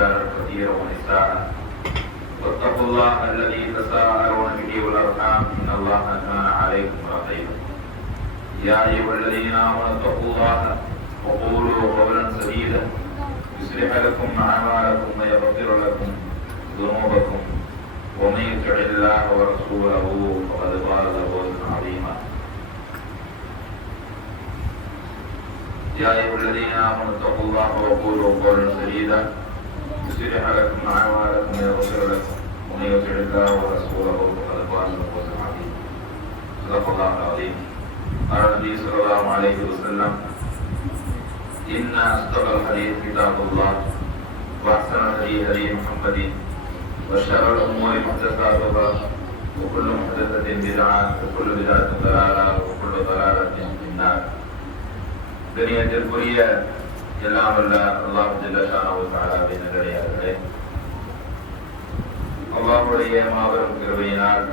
رجالا كثيرا ونساء واتقوا الله الذي تساءلون به والارحام ان الله كان عليكم رقيبا يا ايها الذين امنوا اتقوا الله وقولوا قولا سديدا يصلح لكم اعمالكم ويغفر لكم ذنوبكم ومن يطع الله ورسوله فقد فاز فوزا عظيما يا ايها الذين امنوا اتقوا الله وقولوا قولا سديدا يصلح لكم اعمالكم ويغفر لكم ومن يطع الله ورسوله فقد فاز فوزا عظيما صدق الله العظيم. قال النبي صلى الله عليه وسلم ان اصدق الحديث كتاب الله واحسن الهدي هدي محمد وشر الامور محدثاتها وكل محدثه بدعه وكل بدعه ضلاله وكل ضلاله في النار. கணியத்திற்குரிய எல்லாம் வல்ல அல்லாஹ் ஜல்ல ஷானஹு தஆலாவின் நல்லடியார்களே, அல்லாஹ்வுடைய மாபெரும் கிருபையினால்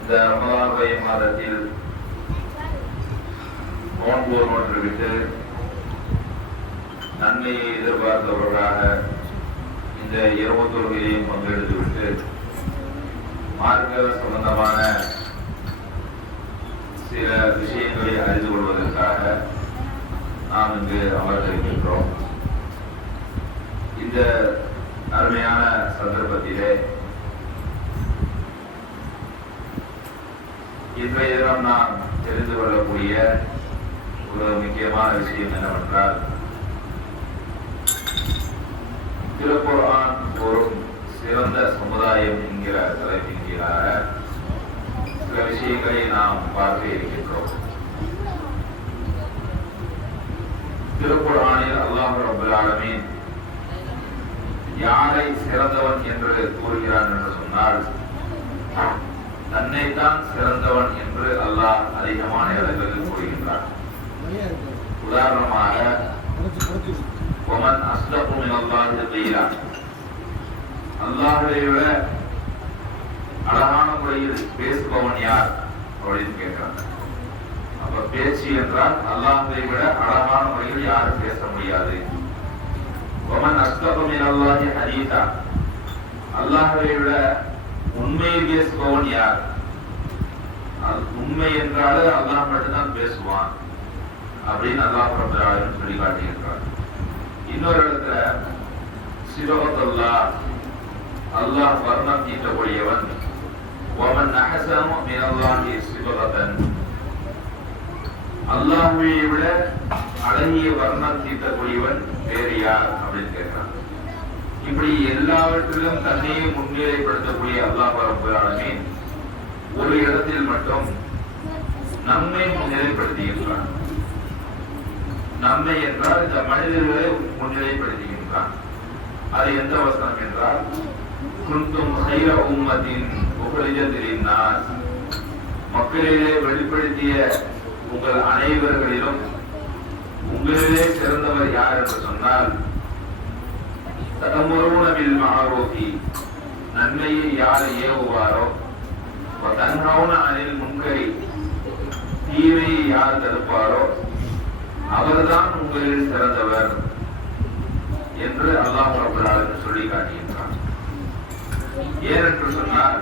இந்த ரமலானுடைய மாதத்தில் நோன்பு நோற்றுவிட்டு நன்மையை எதிர்பார்த்தவர்களாக இந்த இரவு தொழுகையையும் பங்கெடுத்துவிட்டு மார்க்க சம்பந்தமான சில விஷயங்களை அறிந்து கொள்வதற்காக நாம் இங்கு அமர்ந்திருக்கின்றோம். இந்த அருமையான சந்தர்ப்பத்திலே இன்றைய தினம் நாம் தெரிந்து கொள்ளக்கூடிய ஒரு முக்கியமான விஷயம் என்னவென்றால், திருக்குர்ஆன் ஒரு சிறந்த சமுதாயம் என்கிற தலைப்பின் கீழாக சில விஷயங்களை நாம் பார்க்க இருக்கின்றோம். திருக்குர்ஆனில் அல்லாஹ் ரப்பல் ஆலமீன் யாரை சிறந்தவன் என்று கூறுகிறான் என்று சொன்னால், தன்னைத்தான் சிறந்தவன் என்று அல்லாஹ் அதிகமான இடங்களில் கூறுகின்றான். உதாரணமாக ومن أصدق من الله قيلا, அல்லாஹ்வை விட அழகான முறையில் பேசுபவன் யார் அப்படின்னு கேட்கிறாங்க. அப்ப பேச்சு என்றால் அல்லாஹ்வை விட அழகான முறையில் யாரும் பேச முடியாது. ومن أصدق من الله حديثا, அல்லாஹ்வை விட உண்மையை பேசுபவன் யார்? உண்மை என்றால் அல்லாஹ் மட்டும்தான் பேசுவான் அப்படின்னு அல்லாஹ் ரப்பல் ஆலமீன் சொல்லி காட்டுகின்றார். இன்னொரு இடத்துல சிபகத்துல்லாஹ், அல்லாஹ் வர்ணம் தீட்டக்கூடியவன். ومن أحسن من الله صبغة, அல்லாஹ்வை விட அழகிய வர்ணம் தீட்டக்கூடியவன் வேறு யார் அப்படின்னு கேட்கிறான். இப்படி எல்லாவற்றிலும் தன்னையே முன்னிலைப்படுத்தக்கூடிய அல்லாஹ் ரப்பல் ஆலமீன் ஒரு இடத்தில் மட்டும் நம்மை முன்னிலைப்படுத்துகின்றான். நம்மை என்றால் இந்த மனிதர்களை முன்னிலைப்படுத்துகின்றான். அது எந்த வசனம் என்றால், குன்தும் கைர உம்மத்தின் உகலிஜத் லின்னாஸ், மக்களிலே வெளிப்படுத்திய உங்கள் அனைவர்களிலும் உங்களிலே சிறந்தவர் யார் என்று சொன்னால், தஅமுருன பில் மஅரூஃபி, நன்மையை யார் ஏவுவாரோ, வ தன்ஹவுன அனில் முன்கரி, தீமையை யார் தடுப்பாரோ அவர்தான் உங்களில் சிறந்தவர் என்று அல்லாஹ் ரப்பல் ஆலமீன் சொல்லி காட்டுகின்றான். ஏனென்று சொன்னால்,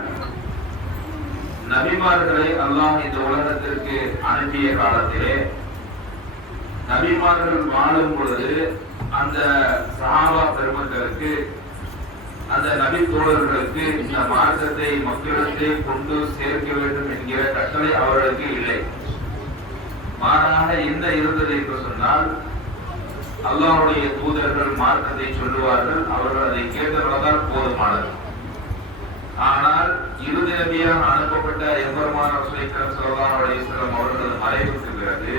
நபிமார்களை அல்லாஹ் இந்த உலகத்திற்கு அனுப்பிய காலத்திலே நபிமார்கள் வாழும் பொழுது அந்த சஹாபா பெருமக்களுக்கு, அந்த நபி தோழர்களுக்கு இந்த மார்க்கத்தை மக்களிடத்தை கொண்டு சேர்க்க வேண்டும் என்கிற கட்டளை அவர்களுக்கு இல்லை. மாறாக என்ன இருந்தது என்று சொன்னால், அல்லாஹ்வுடைய தூதர்கள் மார்க்கத்தை சொல்லுவார்கள், அவர்கள் அதை கேட்டவர்களால் போதுமானது. ஆனால் இறுதி நபியாக அனுப்பப்பட்ட எம்பெருமான் ரசூலுல்லாஹி ஸல்லல்லாஹு அலைஹி வஸல்லம் அவர்களது மறைவுக்கு பிறகு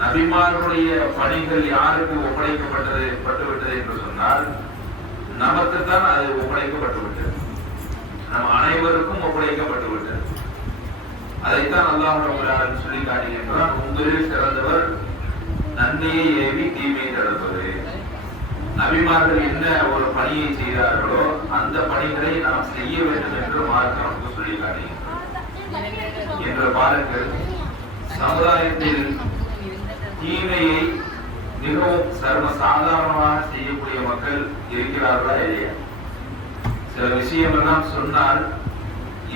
நபிமார்களுடைய பணிகள் யாருக்கு ஒப்படைக்கப்பட்டது என்று சொன்னால், நமக்குத்தான் அது ஒப்படைக்கப்பட்டு விட்டது. நம் அனைவருக்கும் ஒப்படைக்கப்பட்டு விட்டது. அதைத்தான் அல்லாஹ் ரப்பல் ஆலமீன் சொல்லி காட்டுகின்றான், உங்களில் சிறந்தவர் நன்மையை ஏவி தீமையை தடுப்பது. நபிமார்கள் என்ன ஒரு பணியை செய்தார்களோ அந்த பணிகளை நாம் செய்ய வேண்டும் என்று மார்க்கம் சொல்லி காட்டுகின்றான். என்று பாருங்கள், சமுதாயத்தில் தீமையை மிகவும் சர்வ சாதாரணமாக செய்யக்கூடிய மக்கள் இருக்கிறார்களா இல்லையா? சில விஷயம் எல்லாம் சொன்னால்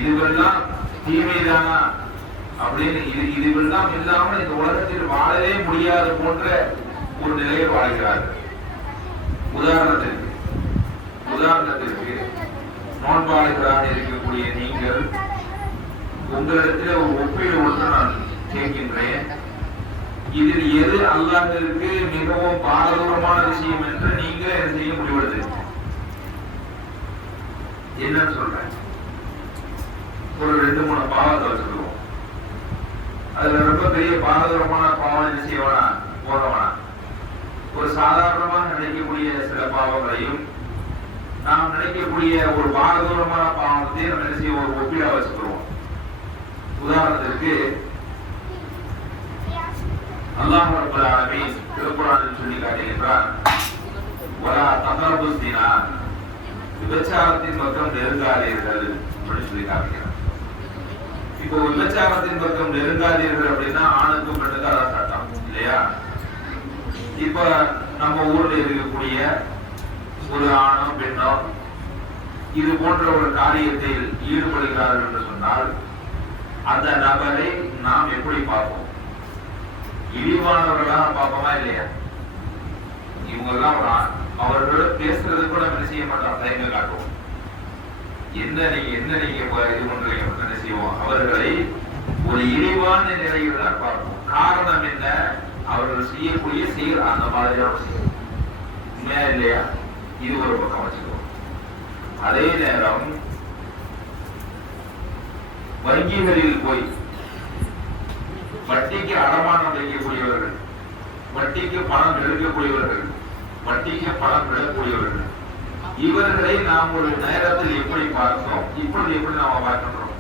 இதுவெல்லாம் தீமைதானா அப்படின்னு இதுவெல்லாம் இல்லாமல் இந்த உலகத்தில் வாழவே முடியாது போன்ற ஒரு நிலையில் வாழ்கிறார்கள். உதாரணத்திற்கு நோன்பாளிகளாக இருக்கக்கூடிய நீங்கள் உங்களிடத்தில் ஒரு ஒப்பீடு ஒன்று நான் கேட்கின்றேன். இதில் எது அல்லாஹ்விற்கு மிகவும் பாரதூரமான விஷயம் என்று நீங்களே என்ன செய்ய முடிவது? என்னன்னு சொல்றேன். ஒரு 2-3 பாவத்தை வச்சுருவோம். அதுல ரொம்ப பெரிய பாரதூரமான பாவம் என்ன செய்யவனா போகவனா, ஒரு சாதாரணமாக நினைக்கக்கூடிய சில பாவங்களையும் நாம் நினைக்கக்கூடிய ஒரு பாரதூரமான பாவத்தையும் நம்ம என்ன செய்ய ஒரு ஒப்பீடா வச்சுக்கிறோம். உதாரணத்திற்கு அல்லாஹ் ரப்பல் ஆலமீன் திருக்குர்ஆனில் சொல்லி காட்டுகின்றான், வலா தக்ரபுஸ் ஸினா, விபச்சாரத்தின் பக்கம் நெருங்காதீர்கள் அப்படின்னு சொல்லி காட்டுகிறான். இப்போ விபச்சாரத்தின் பக்கம் நெருங்காதீர்கள் அப்படின்னா ஆணுக்கும் பெண்ணுக்கும் அதான் சட்டம் இல்லையா? இப்ப நம்ம ஊர்ல இருக்கக்கூடிய ஒரு ஆணோ பெண்ணோ இது போன்ற ஒரு காரியத்தில் ஈடுபடுகிறார்கள் என்று சொன்னால் அந்த நபரை நாம் எப்படி பார்ப்போம்? இழிவானவர்களாக பார்ப்போமா இல்லையா? இவங்க எல்லாம் ஒரு ஆண், அவர்களோட பேசுறது கூட நம்ம செய்ய மாட்டோம், தயங்க காட்டுவோம். என்ன நீங்க இது பண்றீங்க என்ன செய்வோம்? அவர்களை ஒரு இழிவான நிலையில் தான் பார்ப்போம். காரணம் என்ன? அவர்கள் செய்யக்கூடிய செயல் அந்த மாதிரியான செயல். உண்மையா இல்லையா? இது ஒரு பக்கம் வச்சுக்குவோம். அதே நேரம் வங்கிகளில் போய் வட்டிக்கு அடமானம் வைக்கக்கூடியவர்கள், வட்டிக்கு பணம் எடுக்கக்கூடியவர்கள், வட்டிக்கு பணம் விடக்கூடியவர்கள், இவர்களை நாம் ஒரு நேரத்தில் எப்படி பார்த்தோம், இப்பொழுது எப்படி நாம பார்க்கின்றோம்?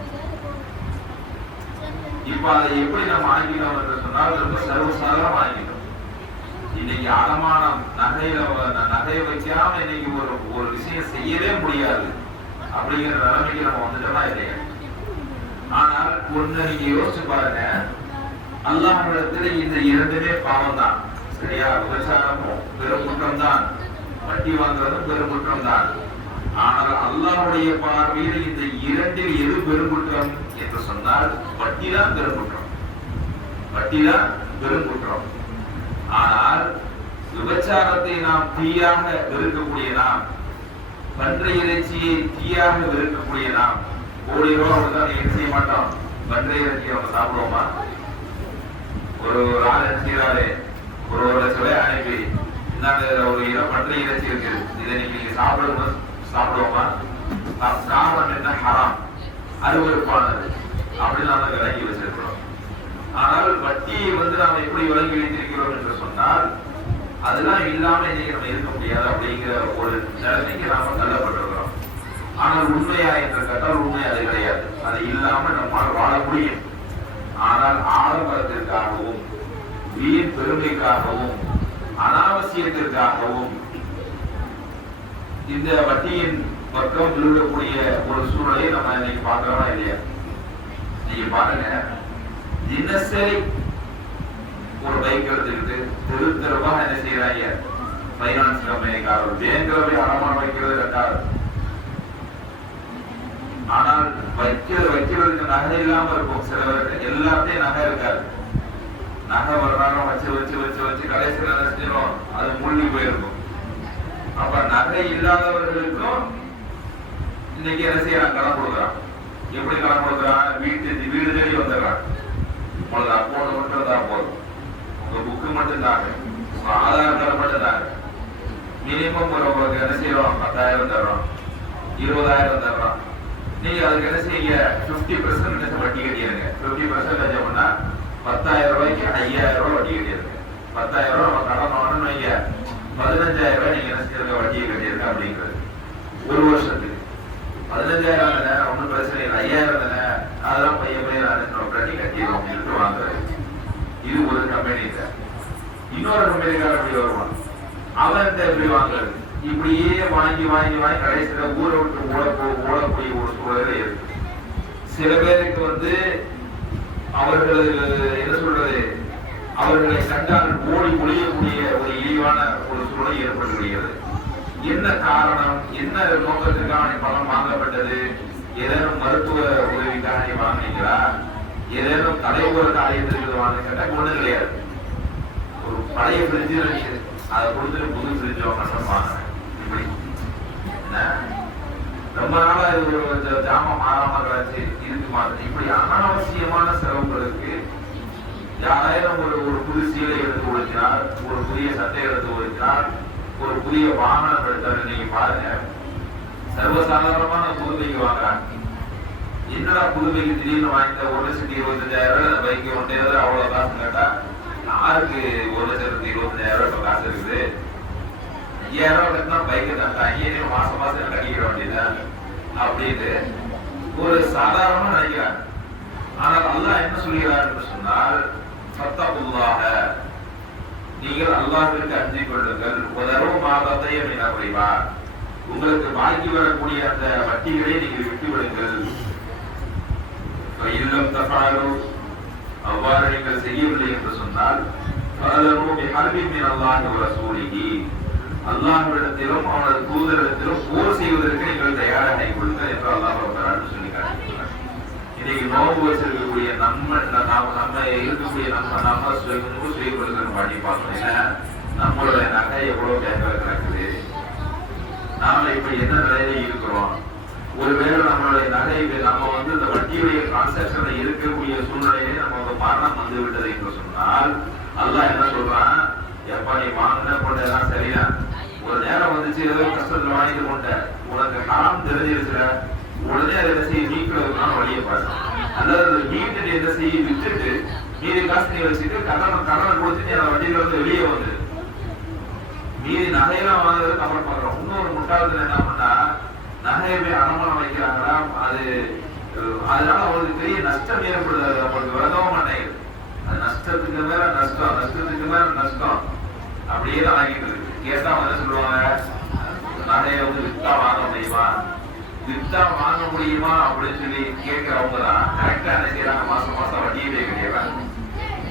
இப்ப அதை எப்படி நாம் ஆகிட்டோம் என்று சொன்னால் ரொம்ப சர்வசாதாரணம் ஆகிட்டோம். இன்னைக்கு அடமானம் நகையை வைக்காம இன்னைக்கு ஒரு விஷயம் செய்யவே முடியாது அப்படிங்கிற நிலைமைக்கு நம்ம வந்துட்டோமா இல்லையா? ஆனால் ஒண்ணு நீங்க யோசிச்சு பாருங்க, அல்லாஹ்விடத்தில் இந்த இரண்டுமே பாவம் தான் சரியா? விபச்சாரமும் பெரும் குற்றம் தான், வட்டி வாங்குறதும் பெரும் குற்றம் தான். ஆனால் அல்லாஹ்வுடைய பார்வையில் இந்த இரண்டில் எது பெருங்குற்றம் என்று சொன்னால் வட்டி தான் பெருங்குற்றம், வட்டி தான் பெருங்குற்றம். ஆனால் விபச்சாரத்தை நாம் தீயாக வெறுக்கக்கூடிய நாம், பன்றை இறைச்சியை தீயாக வெறுக்கக்கூடிய நாம், கோடி ரூபாய் தான் என்ன செய்ய மாட்டோம்? பன்றை இறைச்சியை அவங்க சாப்பிடுவோமா? ஒரு ஆள் என்ன செய்யறாரு, ஒரு லட்சம் ரூபாய் அனுப்பி ஒரு பன்றை இறைச்சி இருக்குது, இதை நீங்க சாப்பிடுவோமா? காரணம் என்ன? ஹராம், அருவருப்பானது அப்படின்னு நாம விளங்கி வச்சிருக்கிறோம். ஆனால் வட்டியை நாம எப்படி விளங்கி வைத்திருக்கிறோம் என்று சொன்னால் அதெல்லாம் இல்லாம இன்னைக்கு நம்ம இருக்க முடியாது அப்படிங்கிற ஒரு நிலைமைக்கு நாம தள்ளப்பட்டிருக்கிறோம். ஆனால் உண்மையா என்று கேட்டால் உண்மை அது கிடையாது. அது இல்லாம நம்மால் வாழ முடியும். ஆனால் ஆடம்பரத்திற்காகவும் வீண் பெருமைக்காகவும் அனாவசியத்திற்காகவும் இந்த வட்டியின் பக்கம் விழுகக்கூடிய ஒரு சூழலை நம்ம இன்னைக்கு பார்க்கிறோமா இல்லையா? நீங்க பாருங்க, தினசரி ஒரு பைக் எடுத்துக்கிட்டு தெரு தெருவாக என்ன செய்யறாங்க? பைனான்ஸ் கம்பெனிக்காரர் பேங்க்ல போய் அடமானம் வைக்கிறது ரெண்டாவது. ஆனால் வைக்கிறதுக்கு நகை இல்லாம இருக்கும். சில பேருக்கு எல்லாத்தையும் நகை இருக்காது. நகை வர்றாங்க வச்சு வச்சு வச்சு வச்சு கடைசியில் என்ன செஞ்சிடும்? அது மூழ்கி போயிருக்கும். அப்ப நகை இல்லாதவர்களுக்கும் இன்னைக்கு என்ன செய்யறான்? கடன் கொடுக்குறான். எப்படி கடன் கொடுக்குறான்? வீடு தேடி வந்துடுறான். உங்களுக்கு அக்கௌண்ட் மட்டும் இருந்தா போதும், உங்க புக்கு மட்டும் தாங்க, உங்க ஆதார் கார்டு மட்டும் தாங்க. மினிமம் ஒரு என்ன செய்யறோம்? 10,000 தர்றோம், 20,000 தர்றோம். நீங்க அதுக்கு என்ன செய்ய? 50% வட்டி கட்டிடுங்க. 50% பண்ணா 10,000 ரூபாய்க்கு 5,000 ரூபாய் வட்டி கட்டிடுங்க. 10,000 ரூபாய் நம்ம கடன் வாங்கணும்னு வைங்க, 15,000 ரூபாய் நீங்க என்ன செய்யறதுக்கு வட்டியை கட்டிடுங்க அப்படிங்கிறது. ஒரு வருஷத்துக்கு 15,000 தானே, ஒன்றும் பிரச்சனை இல்லை. 5,000 தானே, அதெல்லாம் பையன் வட்டி கட்டிடுவோம் அப்படின்னு வாங்குறது. இது ஒரு கம்பெனி. இன்னொரு கம்பெனிக்கார எப்படி வருவான்? அவன் எப்படி வாங்குறது? இப்படியே வாங்கி வாங்கி வாங்கி கடைசியில ஊரை விட்டு ஓடக்கூடிய ஒரு சூழலே இருக்கு. சில பேருக்கு அவர்கள் என்ன சொல்றது, அவர்களை கண்டால் ஓடி ஒழியக்கூடிய ஒரு முடிவான ஒரு சூழல் ஏற்பட்டு விடுகிறது. என்ன காரணம், என்ன நோக்கத்திற்காக பணம் வாங்கப்பட்டது? ஏதேனும் மருத்துவ உதவிக்காக வாங்கினீங்களா? ஏதேனும் தலைமுறை காரியத்திற்கு வாங்கினா ஒண்ணு கிடையாது. ஒரு பழைய பிரிட்ஜ் இருக்குது, அதை கொடுத்து புது பிரிட்ஜ் வாங்கினேன். இப்படி ரொம்ப நாளா இது ஒரு ஜாம மாறாம இருக்கு மாதிரி இப்படி அனாவசியமான செலவுகளுக்கு யாராயிரம் ஒரு புது சீலை எடுத்து கொடுக்கிறார், ஒரு புதிய சட்டை எடுத்து கொடுக்கிறார், ஒரு புதிய வாகனம் எடுத்தாரு. நீங்க பாருங்க, சர்வசாதாரணமான புதுமைக்கு வாங்குறாங்க. என்னடா புதுமைக்கு திடீர்னு வாங்கிட்ட 1,25,000 பைக்கு ஒன்றே அவ்வளவு காசு கேட்டா, யாருக்கு 1,25,000 இப்ப காசு இருக்குது? 5,000 கட்டினா பைக்கு தட்டா 5,000 மாசம் மாசம் கட்டிக்கிற வேண்டியதான் அப்படின்னு ஒரு சாதாரணமா நினைக்கிறாங்க. ஆனால் அல்லாஹ் என்ன சொல்கிறார் என்று சொன்னால், ஃபத்தகுல்லாஹ, நீங்கள் அல்லாஹ்விற்கு அஞ்சிக் கொள்ளுங்கள், உதரவு மாதத்தைய மீனவரிவா, உங்களுக்கு பாக்கி வரக்கூடிய அந்த வட்டிகளை நீங்கள் விட்டு விடுங்கள். இல்லம் தஃபாலு, அவ்வாறு நீங்கள் செய்யவில்லை என்று சொன்னால், ஃபஅலனு பிஹர்பின் மின் அல்லாஹி வ ரசூலிஹி, அல்லாஹ்விடத்திலும் அவனது தூதரிடத்திலும் போர் செய்வதற்கு நீங்கள் தயாராக கொள்ளுங்கள் என்று அல்லாஹ் சொல்லி காட்டுகிறார். இன்னைக்கு நோன்பு வச்சிருக்கக்கூடிய நம்ம இருக்கக்கூடிய நம்ம சுய கொள்ளுங்கள் பாடி பார்த்தோம். நம்மளுடைய நகை எவ்வளவு கேட்கறது கிடக்குது, நாம இப்ப என்ன நிலையில இருக்கிறோம்? ஒருவேளை நம்மளுடைய நகை நம்ம இந்த வட்டியுடைய டிரான்சாக்சன்ல இருக்கக்கூடிய சூழ்நிலையிலே நம்ம மரணம் வந்து விட்டது என்று சொன்னால், அல்லாஹ் என்ன சொல்றான், எப்ப நீ வாங்கின கொண்டெல்லாம் சரிதான், ஒரு நேரம் வந்துச்சு ஏதோ கஷ்டத்துல வாங்கிட்டு கொண்ட, உனக்கு காலம் தெரிஞ்சிருச்சுல, உடனே அதை என்ன செய்ய நீக்கிறதுக்கான வழியை பாரு. அதாவது வீட்டு என்ன செய்ய விட்டுட்டு மீதி காசு நீ வச்சுட்டு கடனை கொடுத்துட்டு அந்த வண்டியில இருந்து வெளியே வந்து மீதி நகையெல்லாம் வாங்குறது அப்புறம் பாக்குறோம். இன்னொரு முட்டாளத்துல என்ன பண்ணா, நகையை அடமானம் வைக்கிறாங்களா, அதனால அவங்களுக்கு பெரிய நஷ்டம் ஏற்படுது, அவங்களுக்கு விளங்கவும் மாட்டேங்குது. அது நஷ்டத்துக்கு மேல நஷ்டம், நஷ்டத்துக்கு மேல நஷ்டம், அப்படியே தான் ஆகிட்டு இருக்கு. கேட்டா என்ன சொல்லுவாங்க, நகையை வித்தா வாங்க முடியுமா, வித்தா வாங்க முடியுமா அப்படின்னு சொல்லி கேட்கிறவங்க தான் கரெக்டா என்ன செய்யறாங்க, மாசம் மாசம் வட்டியை கிடையாது.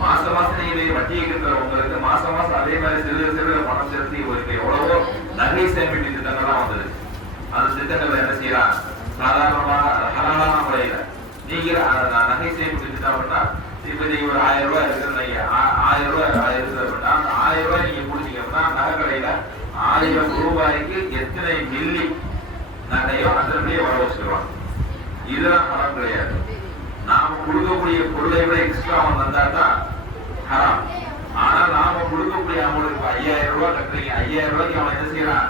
மாசம் மாசம் நீங்க வட்டியை கட்டுறவங்களுக்கு மாசம் மாசம் அதே மாதிரி சிறு பணம் செலுத்தி எவ்வளவோ நகை சேமிப்பு திட்டங்கள்லாம் வந்தது. அந்த திட்டங்களை என்ன செய்யலாம், சாதாரணமாக ஹலாலான முறையில நீங்க நகை சேமிப்பு திட்டம்னா, இப்ப நீங்க ஒரு 1000 ரூபாய் இருக்குன்னு 1000 ரூபாய் இருக்குன்னா, அந்த 1000 ரூபாய் நீங்க குடிச்சீங்கன்னா நகை கடையில 1000 ரூபாய்க்கு எத்தனை மில்லி நகையோ அதனுடைய வர வச்சுருவாங்க. இதெல்லாம் ஹராம் கிடையாது. நாம கொடுக்கக்கூடிய பொருளை விட எக்ஸ்ட்ரா வந்தா தான் ஹராம். ஆனா நாம கொடுக்கக்கூடிய அவங்களுக்கு 5000 ரூபாய் கட்டுறீங்க, 5000 ரூபாய்க்கு அவன் என்ன செய்யறான்,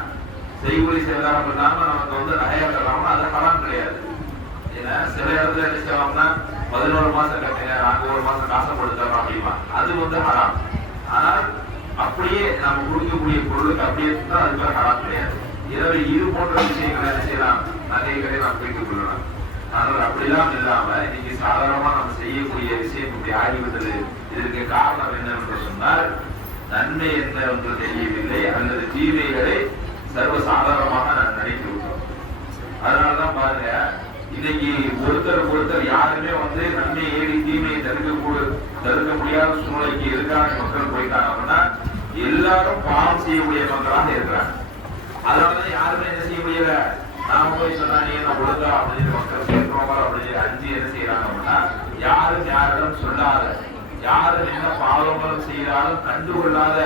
செய்கூலி சேதாரம் இல்லாம நமக்கு நகையா கட்டலாம்னா அது ஹராம் கிடையாது. ஏன்னா சில இடத்துல என்ன செய்வாங்கன்னா 11 மாசம் கட்டுங்க, நாங்க ஒரு மாசம் காசை கொடுத்துறோம் அப்படிமா, அது ஹராம். ஆனால் அப்படியே நம்ம கொடுக்கக்கூடிய பொருளுக்கு அப்படியே தான் அதுக்கு ஹராம் கிடையாது. எனவே இது போன்ற விஷயங்களை என்ன செய்யலாம், நகைகளை நாம் வைத்துக் கொள்ளலாம். ஆனால் அப்படிலாம் இல்லாம இன்னைக்கு சாதாரணமா நம்ம செய்யக்கூடிய விஷயம் இப்படி ஆகிவிட்டது. இதற்கு காரணம் என்னவென்று சொன்னால், நன்மை என்ன என்று தெரியவில்லை, அல்லது தீமைகளை சர்வசாதாரணமாக நான் நினைத்து விட்டோம். அதனாலதான் பாருங்க, இன்னைக்கு ஒருத்தர் யாருமே நன்மையை ஏறி தீமையை தடுக்க முடியாத சூழ்நிலைக்கு இருக்காங்க மக்கள் போயிட்டாங்க அப்படின்னா, எல்லாரும் பாவம் செய்யக்கூடிய மக்களாக இருக்கிறாங்க. அதனாலதான் யாருமே என்ன செய்ய முடியல, நாம போய் சொன்னா நீ என்ன ஒழுங்கா அப்படின்னு மக்கள் கேட்கிறோமா அப்படின்னு அஞ்சு என்ன செய்யறாங்க அப்படின்னா, யாரும் யாரிடம் சொல்லாத, யாரும் என்ன பாவங்களும் செய்யறாலும் கண்டுகொள்ளாத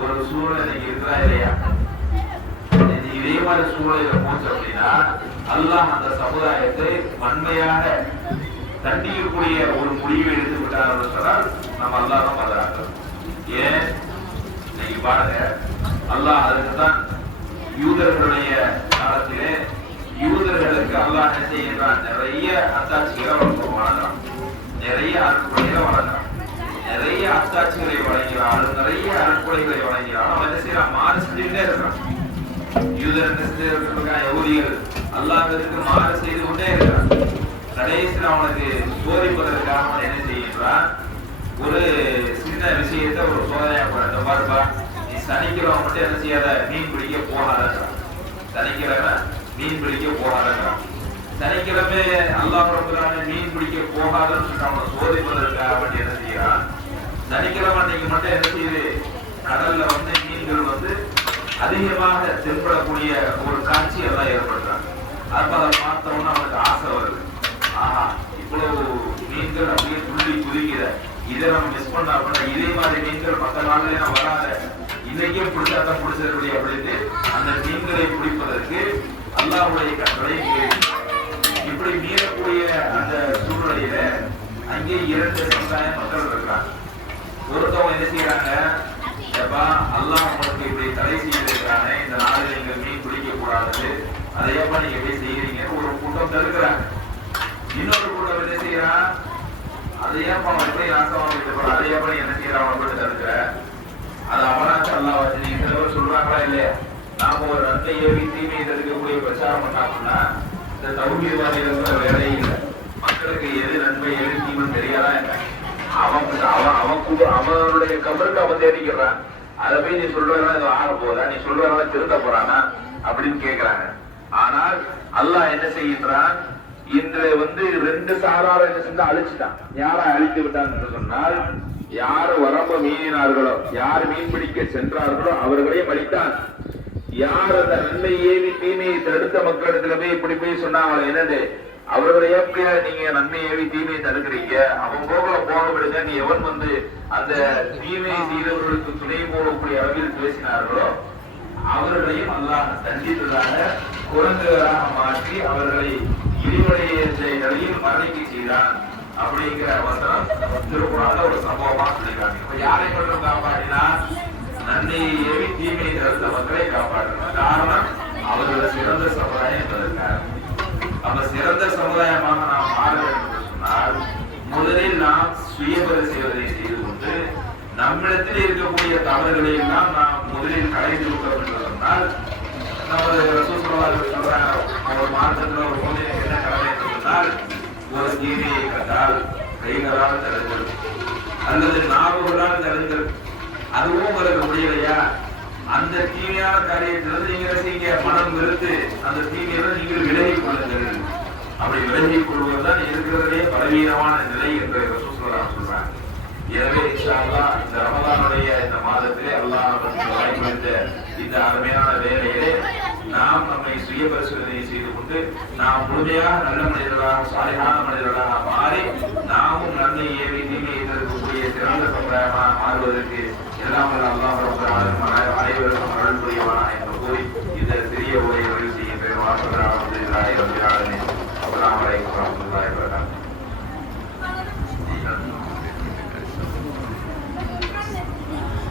ஒரு சூழ்நிலை இருக்கிறா இல்லையா? இதே மாதிரி சூழ்நிலை போச்சு அப்படின்னா, அல்லாஹ் அந்த சமுதாயத்தை வன்மையாக தண்டிக்கக்கூடிய ஒரு முடிவை எடுத்து விட்டார் சொன்னால் நம்ம அல்லாஹ் தான் பாதுகாக்கிறோம். ஏன் இன்னைக்கு பாருங்க, அல்லாஹ் அதுக்குதான் யூதர்களுடைய காலத்திலே யூதர்களுக்கு அல்லாஹ் என்ன செய்யறான், நிறைய அத்தாட்சிகளை வழங்குறான், நிறைய அருட்கொடைகளை வழங்குறான், நிறைய அத்தாட்சிகளை வழங்கிறான், நிறைய அருட்கொடைகளை வழங்கிறான். அவன் என்ன செய்யறான், மாறு செஞ்சுட்டே இருக்கிறான். யூதர் என்ன செஞ்சிருக்கான், யகூதிகள் அல்லாஹ்விற்கு மாறு செய்து கொண்டே இருக்கிறான். கடைசியில் அவனுக்கு சோதிப்பதற்காக அவன் என்ன செய்யறான், ஒரு சின்ன விஷயத்தை ஒரு சோதனையா போற பாருப்பா, நீ சனிக்கிழமை மட்டும் என்ன செய்யாத, மீன் பிடிக்க போகாதான், சனிக்கிழமை மீன் பிடிக்க போகாதான். சனிக்கிழமை அல்லாஹ் ரப்பல் மீன் பிடிக்க போகாதுன்னு சொல்லி அவனை சோதிப்பதற்காக வேண்டி என்ன செய்யறான், சனிக்கிழமை அன்னைக்கு மட்டும் என்ன செய்யுது, கடல்ல மீன்கள் அதிகமாக தென்படக்கூடிய ஒரு காட்சி எல்லாம் ஏற்படுறாங்க. அப்ப அதை பார்த்தோம்னா அவனுக்கு ஆசை வருது. ஆஹா, இவ்வளவு மீன்கள் அப்படியே துள்ளி குதிக்கிற, இதை நம்ம மிஸ் பண்ண அப்படின்னா இதே மாதிரி மீன்கள் மற்ற நாள்ல வராத, இன்னைக்கே பிடிச்சாதான் பிடிச்சிருக்கக்கூடிய அப்படின்ட்டு அந்த மீன்களை பிடிப்பதற்கு அல்லாஹ்வுடைய கட்டளை இப்படி மீறக்கூடிய அந்த சூழ்நிலையில அங்கே 2 சமுதாய மக்கள் இருக்காங்க. ஒருத்தவங்க என்ன செய்யறாங்க, ஏப்பா அல்லாஹ் உங்களுக்கு இப்படி தடை செய்திருக்கானே, இந்த நாளில் நீங்க மீன் பிடிக்க கூடாது, அதையப்பா நீங்க எப்படி செய்யறீங்கன்னு ஒரு கூட்டம் தடுக்கிறாங்க. இன்னொரு கூட்டம் என்ன செய்யறான், அதையப்பா அவன் எப்படி நாசமாக வைத்து போறான், அதையப்பா என்ன செய்யறான் அவன் போட்டு தடுக்கிற, அது அவனாச்சும் அல்லாஹ் வச்சு நீங்க சில பேர் சொல்றாங்களா இல்லையா, நாம ஒரு நன்மை ஏவி தீமையை தடுக்கக்கூடிய பிரச்சாரம் பண்ணாமன்னா இந்த தௌஹீத்வாதிகளுக்கு வேலையே இல்லை. மக்களுக்கு எது நன்மை எது தீமைன்னு தெரியாதா என்ன, அவனுடைய கபருக்கு அவன் தேடிக்கிறான். அதை போய் நீ சொல்றதெல்லாம் ஆக போதா, நீ சொல்றதெல்லாம் திருந்த போறானா அப்படின்னு கேட்கிறாங்க. ஆனால் அல்லாஹ் என்ன செய்கின்றான், இன்று 2 சாரார் என்ன செஞ்சா அழிச்சுட்டான். யாரை அழித்து விட்டான் என்று சொன்னால், யார் வரம்ப மீறினார்களோ, யார் மீன் பிடிக்க சென்றார்களோ அவர்களையும் அழித்தான். யார் அந்த நன்மை ஏவி தீமையை தடுத்த மக்களிடத்துல போய் இப்படி போய் சொன்னாங்க, என்னது அவர்களை எப்படியா நீங்க நன்மை ஏவி தீமையை தடுக்கிறீங்க, அவன் போக விடுங்க, நீ எவன் அந்த தீமையை செய்தவர்களுக்கு துணை போகக்கூடிய அளவில் பேசினார்களோ அவர்களையும் அல்லாஹ் தண்டித்ததாக குரங்குகளாக மாற்றி அவர்களை இழிவடைய நிலையில் மரணிக்க செய்தான் அப்படிங்கிற வசனம் திருக்குறான்ல ஒரு சம்பவமா சொல்லிருக்காங்க. இப்ப யாரை மட்டும் காப்பாற்றினா, நன்மையை ஏவி தீமையை தடுத்த மக்களை காப்பாற்றணும். காரணம் அவர்களோட சிறந்த சமுதாயம் என்பதற்காக. அப்ப சிறந்த சமுதாயமாக நாம் மாற வேண்டும் என்று சொன்னால், முதலில் நாம் சுய பரிசீலனை செய்து கொண்டு நம்மிடத்தில் இருக்கக்கூடிய தவறுகளை எல்லாம் நாம் முதலில் கலைந்து விட்டோம் என்று சொன்னால், நமது ரசூல் சொல்றாங்க, ஒரு மாதத்துல ஒரு மூலிகை என்ன கடமை என்று சொன்னால், ஒரு தீமையை கண்டால் கைகளால் தடுங்கள் அல்லது நாவுகளால் தடுங்கள். அதுவும் உங்களுக்கு முடியலையா, அந்த தீமையான காரியத்திலிருந்து நீங்க செய்ய மனம் வெறுத்து அந்த தீமையில நீங்கள் விலகிக் கொள்ளுங்கள். அப்படி விலகிக் கொள்வதுதான் இருக்கிறதே பலவீனமான நிலை என்று ரசூல் சொல்றாங்க. எனவே இன்ஷா அல்லாஹ் இந்த ரமலானுடைய இந்த மாதத்திலே அல்லாஹ் வாய்ப்பளித்த இந்த அருமையான வேலையிலே நாம் நம்மை சுய பரிசோதனை செய்து கொண்டு நாம் முழுமையாக நல்ல மனிதர்களாக சாலையான மனிதர்களாக மாறி நாமும் நன்மை ஏவி தீமையை தடுக்கக்கூடிய சிறந்த சமுதாயமாக மாறுவதற்கு